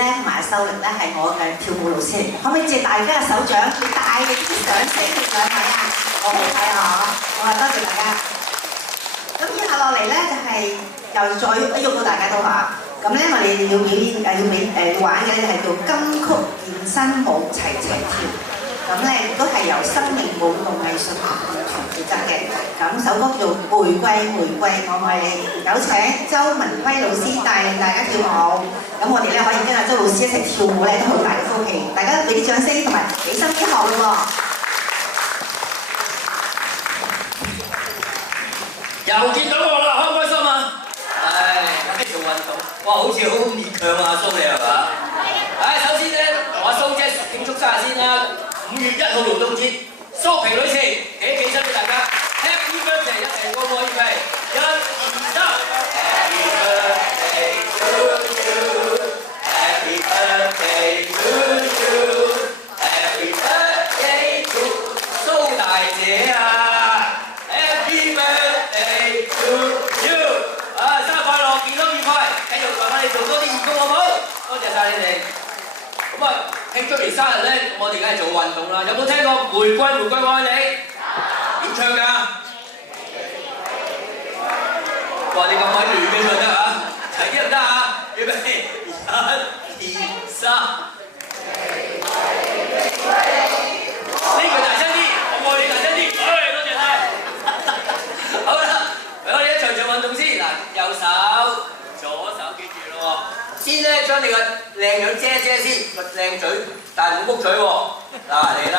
咧同埋秀玲咧係我嘅跳舞老師嚟嘅，可唔可以借大家嘅手掌，俾大嘅啲掌聲嚟兩位啊？我好睇啊！我話多謝大家。咁以下落嚟咧就係又再喐到大家都嚇。咁咧我哋要表演要玩嘅咧係叫金曲健身舞齊齊跳。咁咧都係由生命舞動藝術團負責嘅。咁首歌叫做《玫瑰玫瑰》，我係有請周文輝老師帶領大家跳舞。咁我哋咧可以跟阿周老師一齊跳舞咧，都好大嘅福氣。大家俾啲掌聲同埋俾心機學咯喎！又見到我啦，開唔開心啊？唉，有咩做運動？哇，好似好勉強啊，阿蘇你係嘛？唉，首先咧，同阿蘇姐慶祝生日先啦。5月1號勞動節，蘇萍女士起身俾大家 Happy Birthday 一齊過過預備，1、2、3 Happy Birthday to you Happy Birthday to you Happy Birthday to 蘇大姐啊 Happy Birthday to you 啊，生日快樂，健康愉快，繼續為我哋做多啲義工好唔好？多謝晒你哋。咁啊，慶祝完生日咧，我哋梗係做運動啦。有冇聽過《玫瑰玫瑰我愛你》？點唱㗎？哇！你咁鬼亂嘅唱得嚇，齊啲唔得嚇。預備1、2、3。呢句大聲啲，我愛你大聲啲。唉，多謝晒。好啦，俾我哋一場場運動先。嗱，右手、左手記住咯喎。先咧將你個靚樣遮先，個靚嘴，但係唔好谷嘴喎。嗱嚟啦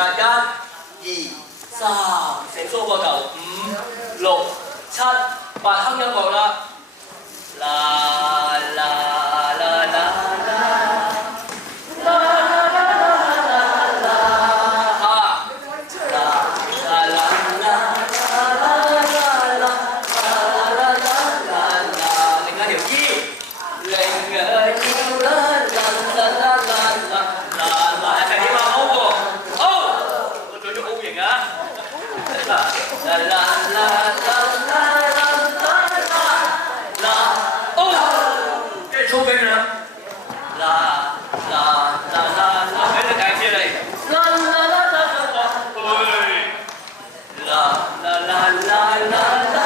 ，1、2、3，成梳個頭，5、6、7、8，哼音樂啦，啦啦啦啦啦，啦啦啦啦啦，啊，啦啦啦啦啦啦啦。另一條腰，另一條啦啦啦啦啦啦啦，一齊跳啊！好喎，好，我做咗 O 型啊！啦啦啦啦啦啦哦，即係操兵啦！啦啦啦啦啦，俾你介紹嚟！啦啦啦啦啦，去！啦啦啦啦啦啦啦啦。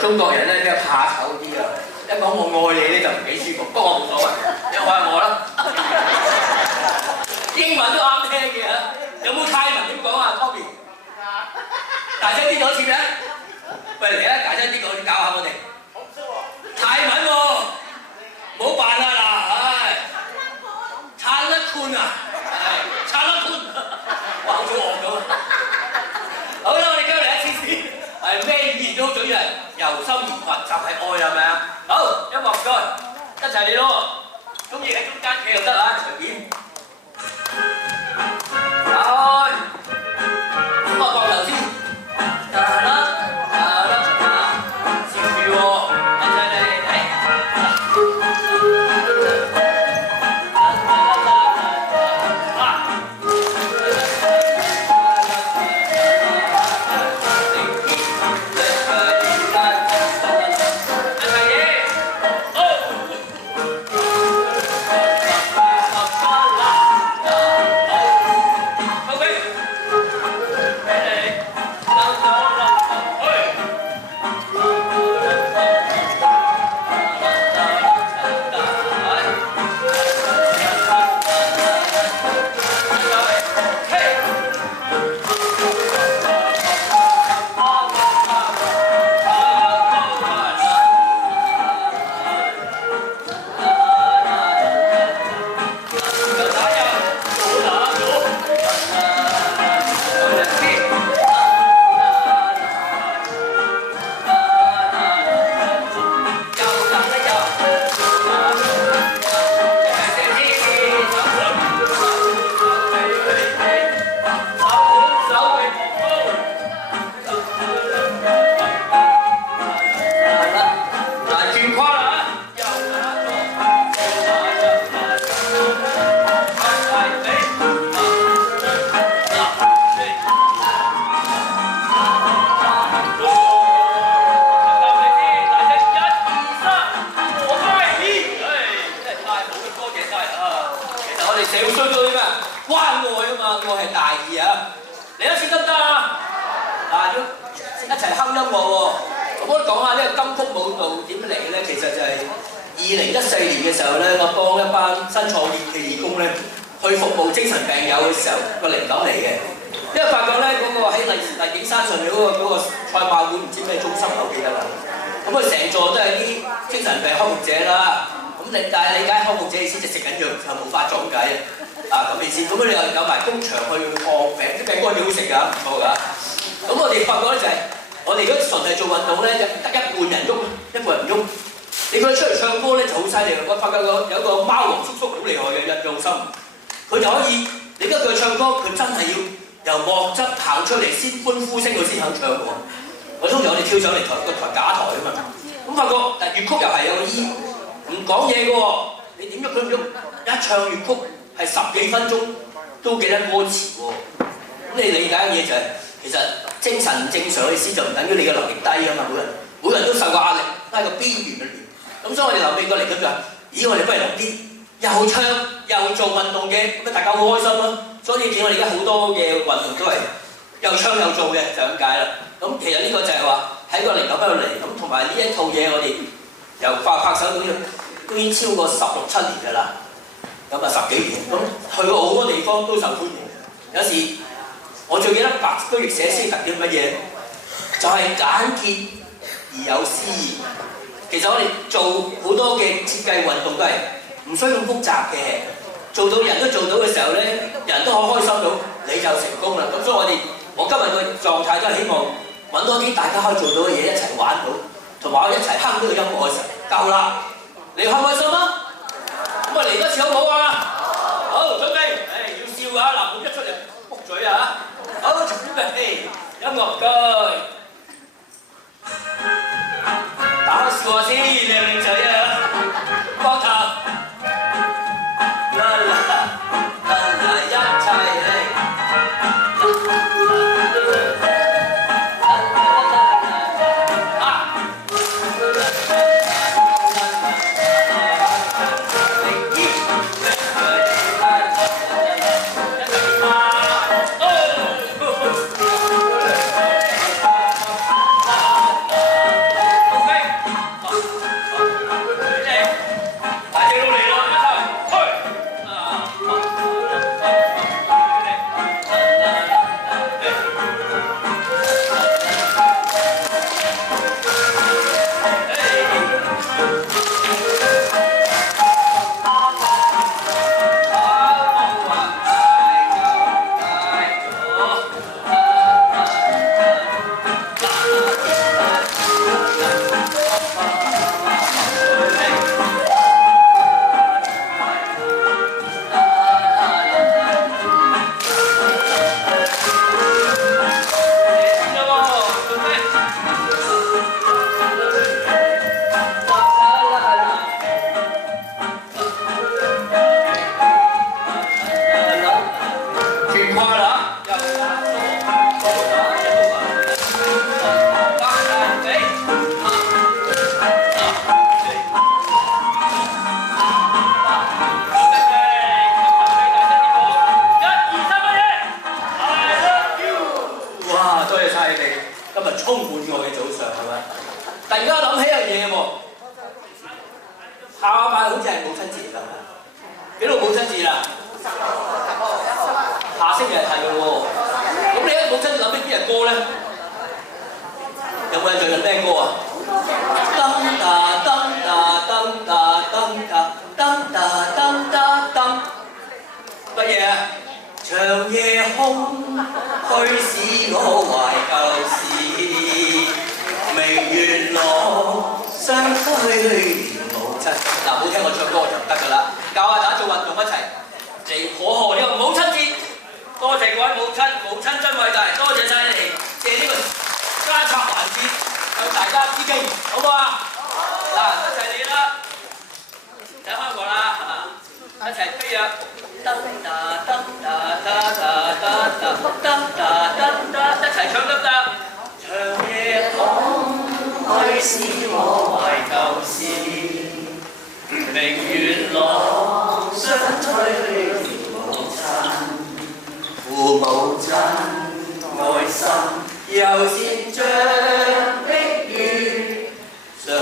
中國人咧比較怕醜啲啊！一講我愛你咧就唔幾舒服，不過我冇所謂，你愛我啦。英文都啱聽嘅嚇，有冇泰文點講啊 ？Tommy， 大聲啲講一次咩？喂嚟啊！大聲啲講，教下我哋。泰文喎，唔好扮啦嗱，唉，撐得寬啊，係撐得寬，哇好似惡咁。好啦，我哋今日嚟一次先，係咩語言都好準嘅。由心而發就係愛係咪啊？好，音樂唔該，一齊嚟咯！中意喺中間企又得啊，隨便。打開，咁啊膊頭先，得啦，笑住喎，一齊嚟睇。舞蹈點嚟嘅咧？其實就係2014年嘅時候咧，我幫一班新創業嘅義工咧，去服務精神病友嘅時候個靈感嚟嘅。因為發覺咧嗰個喺荔景山上面嗰個賽馬會唔知咩中心我記得啦。咁佢成座都係啲精神病康復者啦。咁但係理解康復者意思就食緊藥就冇發作咁解啊咁意思。咁你又有埋工場去學餅，啲餅乾幾好食㗎，唔錯㗎。咁我哋發覺咧就係、我哋如果純係做運動咧，得一半人喐，一半人唔喐。你佢出嚟唱歌咧就好犀利。我發覺有個貓王叔叔好厲害嘅，印象深。佢就可以，你跟佢唱歌，佢真係要由幕側行出嚟先歡呼聲，佢先肯唱喎。通常我哋跳上嚟個台假台啊嘛。咁發覺粵曲又係有個醫唔講嘢嘅喎，你點喐佢唔喐？一唱粵曲係10幾分鐘都記得歌詞喎。咁你理解嘅嘢就係、其實精神唔正常嘅意思就唔等於你嘅能力低啊嘛。每個人都受過壓力，都喺個邊緣裏邊。咁所以我哋留美過嚟咁就，咦我哋不如諗啲又唱又做運動嘅，咁大家好開心咯。所以見我哋而家好多嘅運動都係又唱又做嘅，就咁解啦。咁其實呢個就係話喺個靈感喺度嚟，咁同埋呢一套嘢我哋由拍手都已經超過16、17年㗎啦。咁啊10幾年，咁去過好多地方都受歡迎。有時我最記得白居易寫詩特點乜嘢，就係、簡潔而有詩意。其實我哋做好多嘅設計運動都係唔需要咁複雜嘅，做到人都做到嘅時候咧，人都好開心到，你就成功啦。咁所以我今日嘅狀態都係希望揾多啲大家可以做到嘅嘢一齊玩到，同埋我一齊哼呢個音樂嘅時候夠啦。你開唔開心啊？咁啊嚟多次好唔好啊？好，準備，要笑啊！嗱，唔好一出嚟卜嘴啊！好，準備，音樂句。打個笑話先，靚仔啊！膊頭，啦啦一齊嚟。又是像碧月常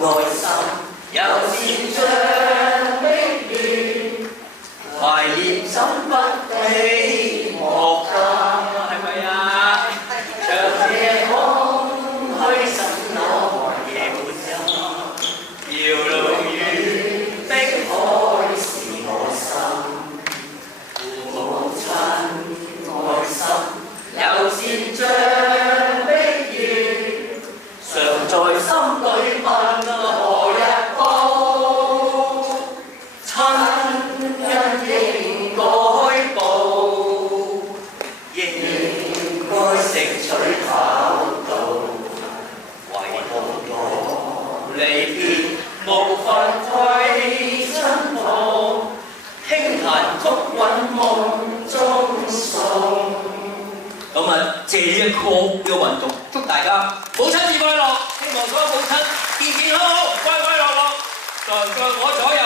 愛心，有善像碧月，懷念心不悲莫家，係咪啊？長夜空虛心那寒夜半陰，搖淚雨的海是我心，父母親愛心，有善像碧月，常在心裏問何日報，親恩應該報，應該識取孝道，為何我離別無份歸親旁，輕彈曲韻夢中送。咁啊，借呢一個運動，祝大家母親節快樂！希望所有母親健健康康、快快樂樂，在我左右。